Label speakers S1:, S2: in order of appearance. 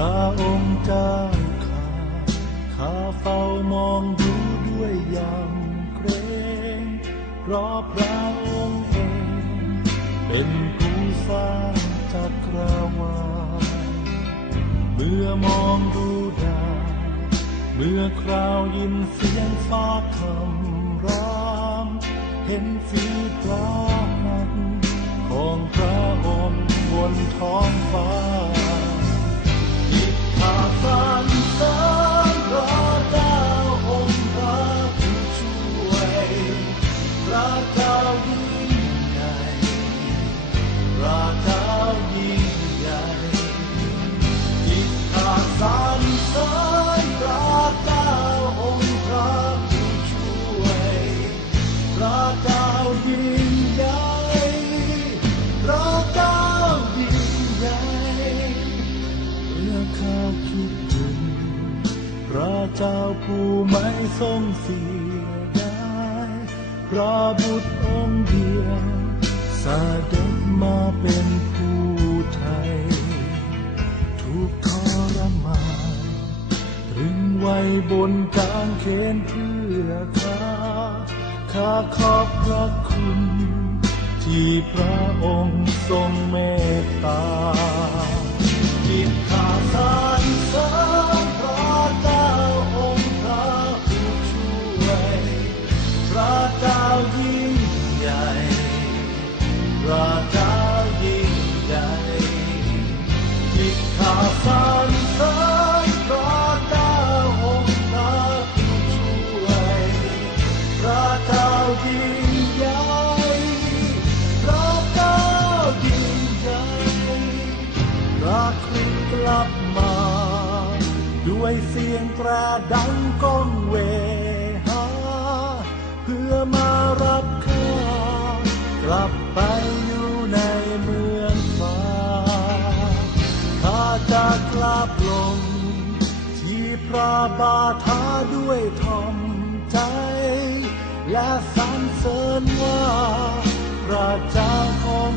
S1: พระองค์เจ้าข้าข้าเฝ้ามองดูด้วยยำเกรงเพราะพระองค์เอง เป็นผู้สร้างจักรวาลเมื่อมองดูดาวเมื่อคราวยินเสียงฟ้าคำราม เห็นฝีพระหัตถ์ของพระองค์บนท้องฟ้า ระเจ้ายิ่งใหญ่พระเจ้ายิ่งใหญ่อิทธาสรรเสริญพระเจ้าองค์พระผู้ช่วยพระเจ้ายิ่งใหญ่พระเจ้ายิ่งใหญ่เมื่อข้าคิดถึงพระเจ้าผู้ไม่ทรงเสีย พระบุตรองค์เดียวเสด็จมาเป็นผู้ไทยทุกทรมานถึงไว้บนกางเขนเพื่อข้าข้าขอบพระคุณ ที่พระองค์ทรงเมตตา ระเจ้ายิ่งใหญ่กินข้าสรรเสริญพระเจ้าองค์พระผู้ช่วยพระเจ้ายิ่งใหญ่พระเจ้ายิ่งใหญ่พระคริสต์กลับมา ด้วยเสียงตรดังก้องเวหา เพื่อมารับข้ากลับไปาจะกลาบลง ที่พระบาทาด้วยทอมใจ และสรรเสริญว่าพระเจ้าของ